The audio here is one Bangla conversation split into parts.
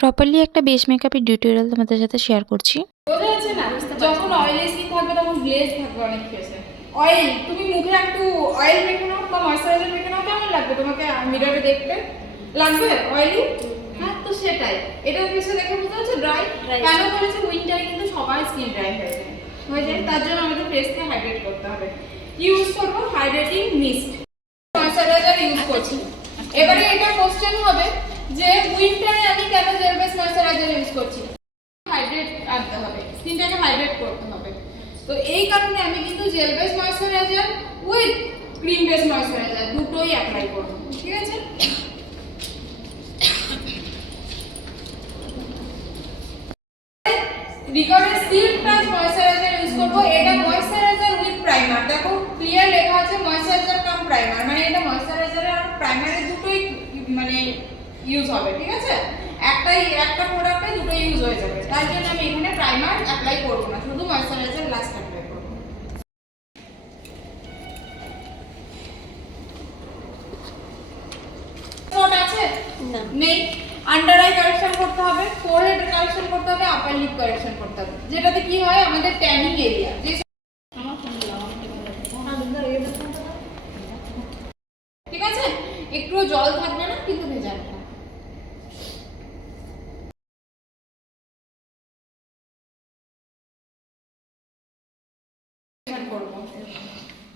প্রপারলি একটা বেস মেকআপের টিউটোরিয়াল তোমাদের সাথে শেয়ার করছি। বোঝা যাচ্ছে না? যখন অয়েলি স্কিন থাকবে তখন গ্লেজ থাকবে অনেক ফেসে। অয়েল, তুমি মুখে একটু অয়েল মেখে নাও বা ময়শ্চারাইজার মেখে নাও, কেমন লাগবে তোমাকে মিররে দেখতে? লাগবে অয়েলি? হ্যাঁ, তো সেটাই। এটা ফেসে দেখে বুঝতে পারছো ড্রাই? কেন বলেছে উইন্টারে কিন্তু সবার স্কিন ড্রাই হয়ে যায়, তার জন্য আমাদের ফেসকে হাইড্রেট করতে হবে। ইউজ করবো হাইড্রেটিং মিস্ট ময়শ্চারাইজার ইউজ করছি। এবারে এটা কোশ্চেন হবে যে উইন্টারে আমি কেন জেল বেস ময়শ্চারাইজার ইউজ করছি? হাইড্রেট আনতে হবে, স্কিনটাকে হাইড্রেট করতে হবে। তো এই কারণে আমি কিন্তু jail base moisturiser with cream base moisturiser দুটোই অ্যাপ্লাই করব, ঠিক আছে? রিকর্ডের সিল্ক টাচ ময়শ্চারাইজার ইউজ করব। এটা ময়শ্চারাইজার উইথ প্রাইমার। দেখো ক্লিয়ার লেখা আছে ময়শ্চারাইজার কাম প্রাইমার, মানে এটা ময়শ্চারাইজার আর প্রাইমারের দুটোই মানে ইউজ হবে, ঠিক আছে? একটা প্রোডাক্টে দুটো ইউজ হয়ে যাবে, তার জন্য আমি এখানে প্রাইমার অ্যাপ্লাই করব না, শুধু ময়শ্চারাইজার লাস্ট অ্যাপ্লাই করব। স্পট আছে না? নেই। আন্ডার আই কারেকশন করতে হবে, ফোরহেড কারেকশন করতে হবে, আপার লিপ কারেকশন করতে হবে, যেটাতে কি হয় আমাদের ট্যানিং এরিয়া ঠিক আছে? একটু জল থাকবে না কিন্তু ভেজা না।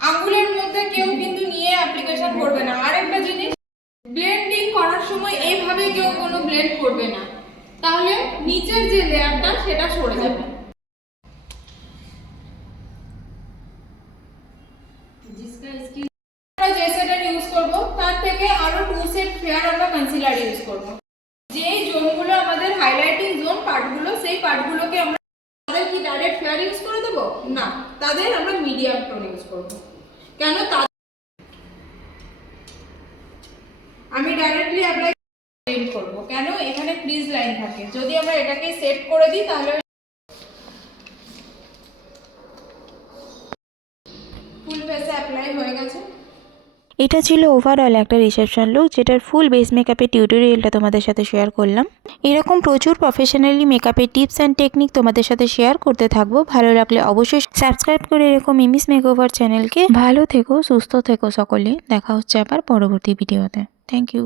আঙ্গুলের মধ্যে কেউ কিন্তু নিয়ে অ্যাপ্লিকেশন করবে না। আরেকটা জিনিস, ব্লেন্ডিং করার সময় এইভাবে কেউ কোনো ব্লেন্ড করবে না, তাহলে নিচের যে লেয়ারটা সেটা সরে যাবে। যে সেটার ইউজ করব তার থেকে আরো 2 সেট ফেয়ার আমরা কনসিলার ইউজ করব। যেই জোনগুলো আমাদের হাইলাইটিং জোন পার্টগুলো, সেই পার্টগুলোকে আমরা তাদের কি ডাইরেক্ট ফেয়ার ইউজ করে দেব না, তাদের আমরা মিডিয়াম টোন ইউজ করব। কেন? আমি ডাইরেক্টলি অ্যাপ্লাই করব, কেন? এখানে ক্রিজ লাইন থাকে, যদি আমরা এটাকে সেট করে দিই তাহলে ফুল ফেসে অ্যাপ্লাই হয়ে গেছে। এটা ছিল ওভারঅল একটা রিসেপশন লুক, যেটার ফুল বেস মেকআপের টিউটোরিয়ালটা তোমাদের সাথে শেয়ার করলাম। এরকম প্রচুর প্রফেশনালি মেকআপের টিপস অ্যান্ড টেকনিক তোমাদের সাথে শেয়ার করতে থাকবো। ভালো লাগলে অবশ্যই সাবস্ক্রাইব করে এরকম মিমিস মেকওভার চ্যানেলকে। ভালো থেকো, সুস্থ থেকো সকলে। দেখা হচ্ছে আবার পরবর্তী ভিডিওতে। Thank you.